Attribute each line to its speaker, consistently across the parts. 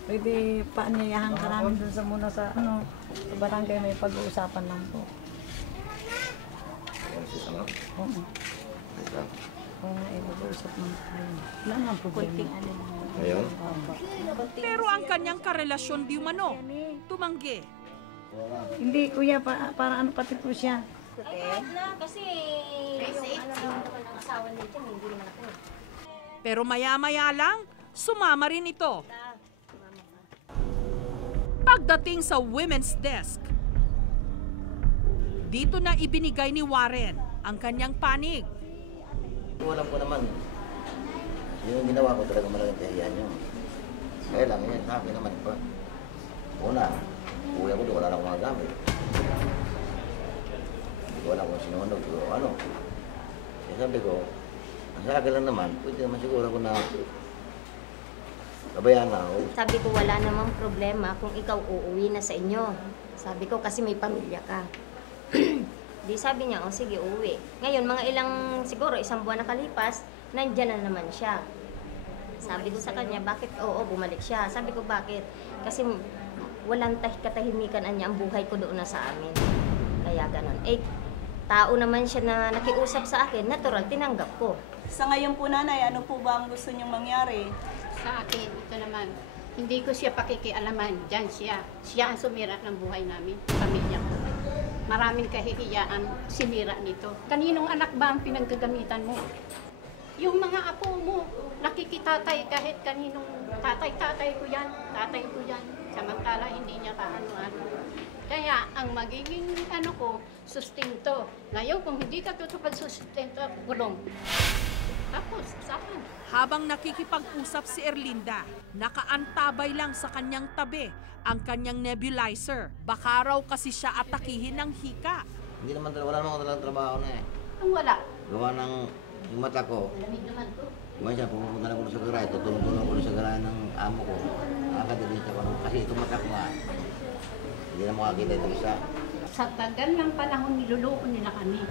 Speaker 1: Pwede paanyayahan ka namin dun sa muna sa sa barangay, may pag-uusapan lang po. Oo. Oo, pag-uusap lang tayo. Wala nga problema.
Speaker 2: Ayun?
Speaker 3: Pero ang kanyang karelasyon di umano, tumanggi.
Speaker 1: Hindi, kuya, para ano pati po siya.
Speaker 4: Kasi yung naman ng asawa nito, hindi naman ako.
Speaker 3: Pero maya-maya lang, sumama rin ito. Pagdating sa women's desk, dito na ibinigay ni Warren ang kanyang panig.
Speaker 2: Alam ko naman, yung ginawa ko talaga malaking kahiyan yun. Kaya lang yan, sabi naman pa. Una, uwi ako doon, wala na akong mga gamit. Hindi ko alam kung sinunod o ano. Kaya sabi ko, ang sa akin lang naman, pwede naman siguro ako na kabayaan na ako.
Speaker 4: Sabi ko wala namang problema kung ikaw uuwi na sa inyo. Sabi ko kasi may pamilya ka. Di sabi niya, o sige, uuwi. Ngayon, mga ilang, siguro isang buwan nakalipas, nandyan na naman siya. Sabi ko sa kanya, bakit? Oo, bumalik siya. Sabi ko, bakit? Kasi walang katahimikan niya ang buhay ko doon na sa amin. Kaya ganun. Eh, tao naman siya na nakiusap sa akin, natural, tinanggap ko.
Speaker 5: Sa ngayon po, nanay, ano po ba ang gusto niyong mangyari?
Speaker 6: Sa akin, ito naman, hindi ko siya pakikialaman. Diyan siya. Siya ang sumira ng buhay namin, pamilya ko. Maraming kahihiyaan sinira nito. Kaninong anak ba ang pinanggagamitan mo? Yung mga apo mo, nakikitatay kahit kaninong tatay ko yan, tatay ko yan. Samantala, hindi niya kaano-ano. Kaya, ang magiging sustento. Ngayon, kung hindi ka tutupad sustento, gulong. Tapos, saan?
Speaker 3: Habang nakikipag-usap si Erlinda, nakaantabay lang sa kanyang tabi ang kanyang nebulizer. Baka raw kasi siya atakihin ng hika.
Speaker 2: Hindi naman, wala naman talagang trabaho na eh.
Speaker 6: Ang wala.
Speaker 2: Gawa ng yung mata ko.
Speaker 6: Lamig naman to.
Speaker 2: Minsan, pumunta lang ako sa garay, tutulong-tulong ako sa garay ng amo ko. Nakakadilis ako kasi itong mata ko nga. Hindi na makakita ito isa.
Speaker 6: Sa tagal ng panahon, niluloko nila kami.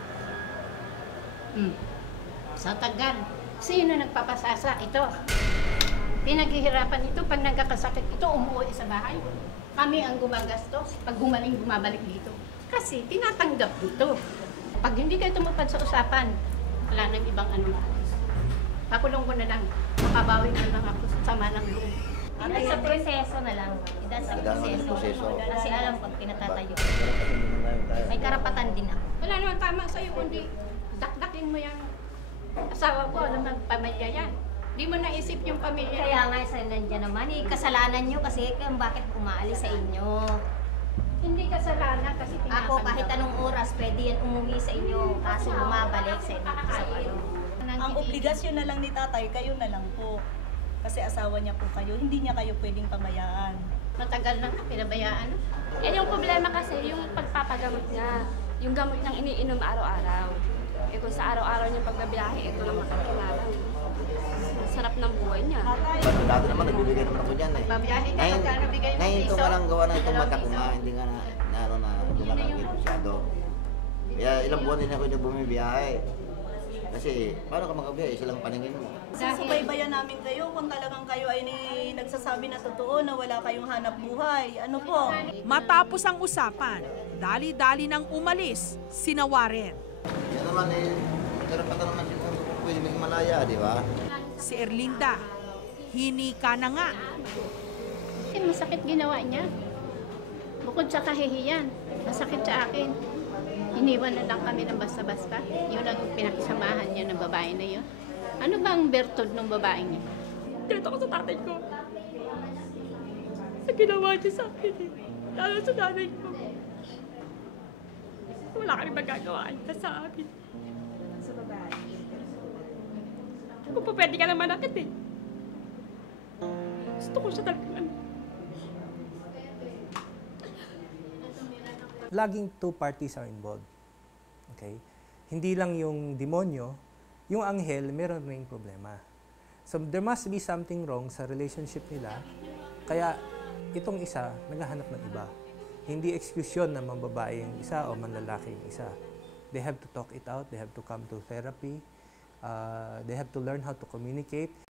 Speaker 6: Sa tagal. Sino nagpapasasa? Ito. Pinaghihirapan ito. Pag nagkakasakit ito, umuwi sa bahay. Kami ang gumagastos. Pag gumaling, bumabalik dito. Kasi tinatanggap dito. Pag hindi kayo tumupad sa usapan, wala nang ibang pakulong ko na lang. Makabawi na lang ako sa sama ng loob.
Speaker 4: Idaan sa proseso na lang. Idaan sa proseso. Kasi alam pag pinatatayo. May karapatan din ako.
Speaker 6: Wala naman tama sa'yo, kundi dakdakin mo yung asawa ko, naman pamilya yan. Di mo naisip yung pamilya.
Speaker 4: Kaya nga sa nandiyan naman, kasalanan nyo kasi kung bakit umaalis sa inyo.
Speaker 6: Hindi kasalanan kasi tinatanggap.
Speaker 4: Ako kahit anong oras pwede yan umuwi sa inyo, kaso bumabalik sa inyo sa kayo.
Speaker 5: Ang obligasyon na lang ni tatay, kayo na lang po. Kasi asawa niya po kayo, hindi niya kayo pwedeng pamayaan.
Speaker 6: Matagal na nga, pinabayaan.
Speaker 7: Yan yung problema kasi, yung pagpapagamot niya, yung gamot niyang iniinom araw-araw. Eh kung sa araw-araw niyang pagbabiyahe, ito lang makakilala. Sarap ng buhay niya.
Speaker 2: Dati naman, nagbibigay naman ako dyan eh.
Speaker 6: Babiyahe ka, magkano bigay mo
Speaker 2: Ngayon ito
Speaker 6: piso?
Speaker 2: nga lang gawa ng itong mata ko nga, hindi nga hindi nakakita masyado. Kaya ilang buwan din ako na bumibiyahe. Kasi, paano ka makabiyahe? Silang paningin mo.
Speaker 5: Susubaybayan namin kayo kung talagang kayo ay nagsasabi na totoo na wala kayong hanap buhay. Ano po?
Speaker 3: Matapos ang usapan, dali-dali nang umalis sina Warren.
Speaker 2: Yan naman eh, karapatan naman siguro pwede maging malaya, di ba?
Speaker 3: Si Erlinda, hinika na nga.
Speaker 6: Masakit ginawa niya. Bukod sa kahihiyan, masakit sa akin. Iniwan na lang kami ng basta-basta. Yun ang pinagsamahan niya ng babae na yun. Ano ba ang bertod ng babaeng niya?
Speaker 7: Ganito ko sa tatay ko. Sa ginawa niya sa akin eh. Lalo sa nanay ko. Wala kami magagawa sa akin. Sa babae. Kung pa pwede ka naman akit eh. Gusto ko siya talagang
Speaker 8: Laging two parties are involved. Okay? Hindi lang yung demonyo, yung anghel, meron ring problema. So there must be something wrong sa relationship nila, kaya itong isa, naghahanap ng iba. Hindi excuse yun na mambabae yung isa o manlalaki yung isa. They have to talk it out, they have to come to therapy, they have to learn how to communicate.